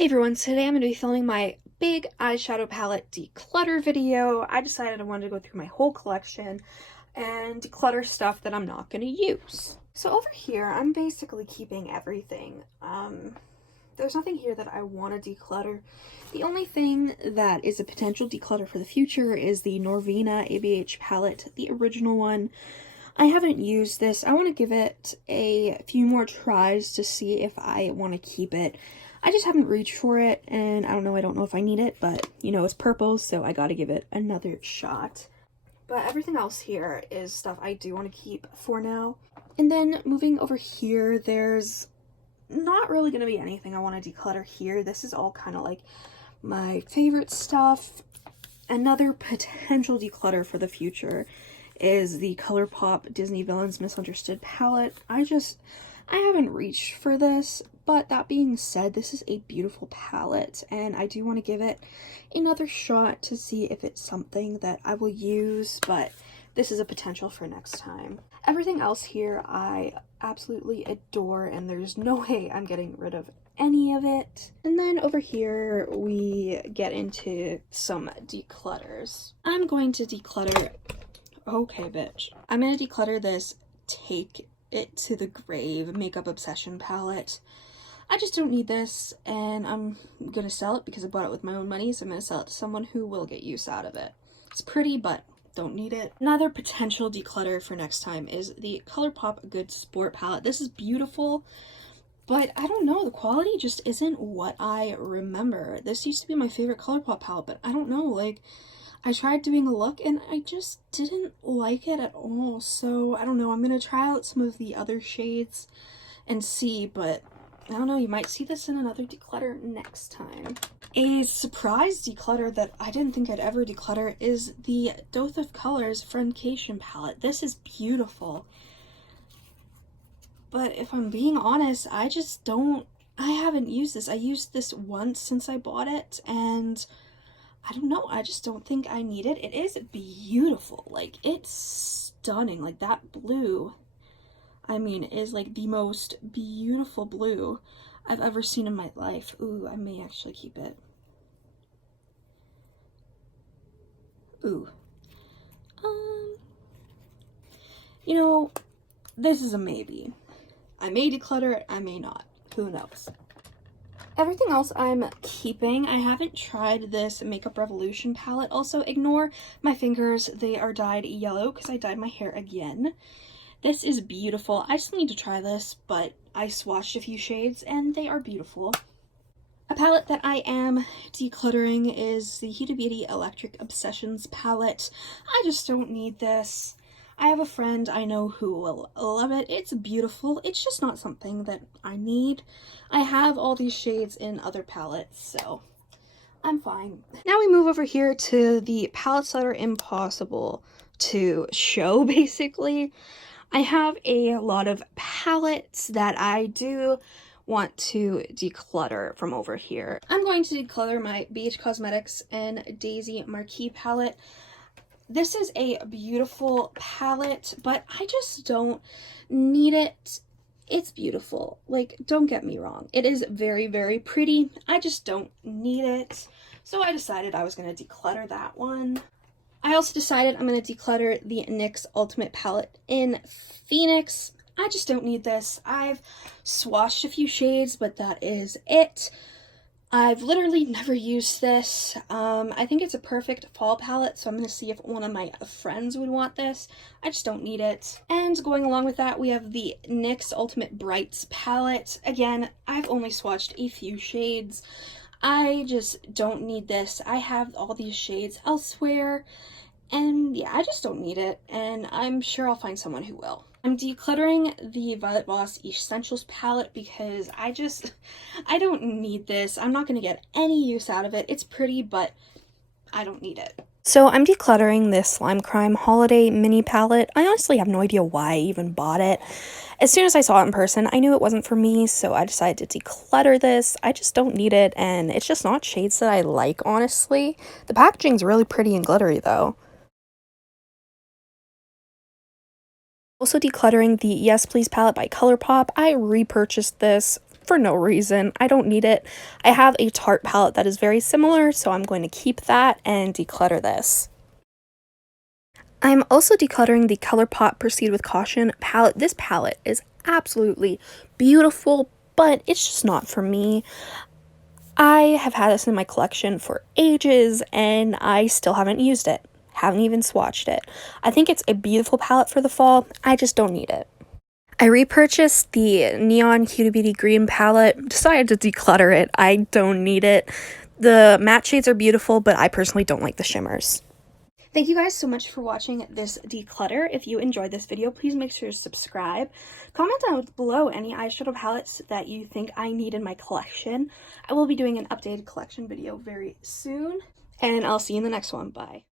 Hey everyone, today I'm going to be filming my big eyeshadow palette declutter video. I decided I wanted to go through my whole collection and declutter stuff that I'm not going to use. So over here, I'm basically keeping everything. There's nothing here that I want to declutter. The only thing that is a potential declutter for the future is the Norvina ABH palette, the original one. I haven't used this. I want to give it a few more tries to see if I want to keep it. I just haven't reached for it, and I don't know if I need it, but, you know, it's purple, so I gotta give it another shot. But everything else here is stuff I do want to keep for now. And then moving over here, there's not really going to be anything I want to declutter here. This is all kind of like my favorite stuff. Another potential declutter for the future is the ColourPop Disney Villains Misunderstood palette. I haven't reached for this, but that being said, this is a beautiful palette, and I do want to give it another shot to see if it's something that I will use, but this is a potential for next time. Everything else here I absolutely adore, and there's no way I'm getting rid of any of it. And then over here we get into some declutters. I'm going to declutter... Okay, bitch. I'm going to declutter this Take It to the Grave Makeup Obsession palette. I just don't need this, and I'm going to sell it because I bought it with my own money, so I'm going to sell it to someone who will get use out of it. It's pretty, but don't need it. Another potential declutter for next time is the ColourPop Good Sport palette. This is beautiful, but I don't know, the quality just isn't what I remember. This used to be my favorite ColourPop palette, but I don't know, like, I tried doing a look and I just didn't like it at all, so I don't know, I'm going to try out some of the other shades and see, but I don't know, you might see this in another declutter next time. A surprise declutter that I didn't think I'd ever declutter is the Dothe of Colors Friendcation palette. This is beautiful, but if I'm being honest, I haven't used this. I used this once since I bought it, and I don't know, I just don't think I need it. It is beautiful, like, it's stunning, like, that blue, I mean, is like the most beautiful blue I've ever seen in my life. Ooh, I may actually keep it. Ooh. You know, this is a maybe. I may declutter it, I may not. Who knows? Everything else I'm keeping. I haven't tried this Makeup Revolution palette. Also, ignore my fingers. They are dyed yellow because I dyed my hair again. This is beautiful. I still need to try this, but I swatched a few shades and they are beautiful. A palette that I am decluttering is the Huda Beauty Electric Obsessions palette. I just don't need this. I have a friend I know who will love it. It's beautiful. It's just not something that I need. I have all these shades in other palettes, so I'm fine. Now we move over here to the palettes that are impossible to show, basically. I have a lot of palettes that I do want to declutter from over here. I'm going to declutter my BH Cosmetics and Daisy Marquee palette. This is a beautiful palette, but I just don't need it. It's beautiful. Like, don't get me wrong. It is very, very pretty. I just don't need it. So I decided I was going to declutter that one. I also decided I'm going to declutter the NYX Ultimate Palette in Phoenix. I just don't need this. I've swatched a few shades, but that is it. I've literally never used this. I think it's a perfect fall palette, so I'm going to see if one of my friends would want this. I just don't need it. And going along with that, we have the NYX Ultimate Brights palette. Again, I've only swatched a few shades. I just don't need this. I have all these shades elsewhere, and yeah, I just don't need it, and I'm sure I'll find someone who will. I'm decluttering the Violet Voss Essentials palette because I don't need this. I'm not going to get any use out of it. It's pretty, but I don't need it. So I'm decluttering this Slime Crime Holiday Mini Palette. I honestly have no idea why I even bought it. As soon as I saw it in person, I knew it wasn't for me, so I decided to declutter this. I just don't need it, and it's just not shades that I like, honestly. The packaging's really pretty and glittery, though. Also decluttering the Yes Please palette by ColourPop. I repurchased this for no reason. I don't need it. I have a Tarte palette that is very similar, so I'm going to keep that and declutter this. I'm also decluttering the ColourPop Proceed with Caution palette. This palette is absolutely beautiful, but it's just not for me. I have had this in my collection for ages, and I still haven't used it. Haven't even swatched it. I think it's a beautiful palette for the fall. I just don't need it. I repurchased the Neon Cutie Beauty Green palette. Decided to declutter it. I don't need it. The matte shades are beautiful, but I personally don't like the shimmers. Thank you guys so much for watching this declutter. If you enjoyed this video, please make sure to subscribe. Comment down below any eyeshadow palettes that you think I need in my collection. I will be doing an updated collection video very soon, and I'll see you in the next one. Bye.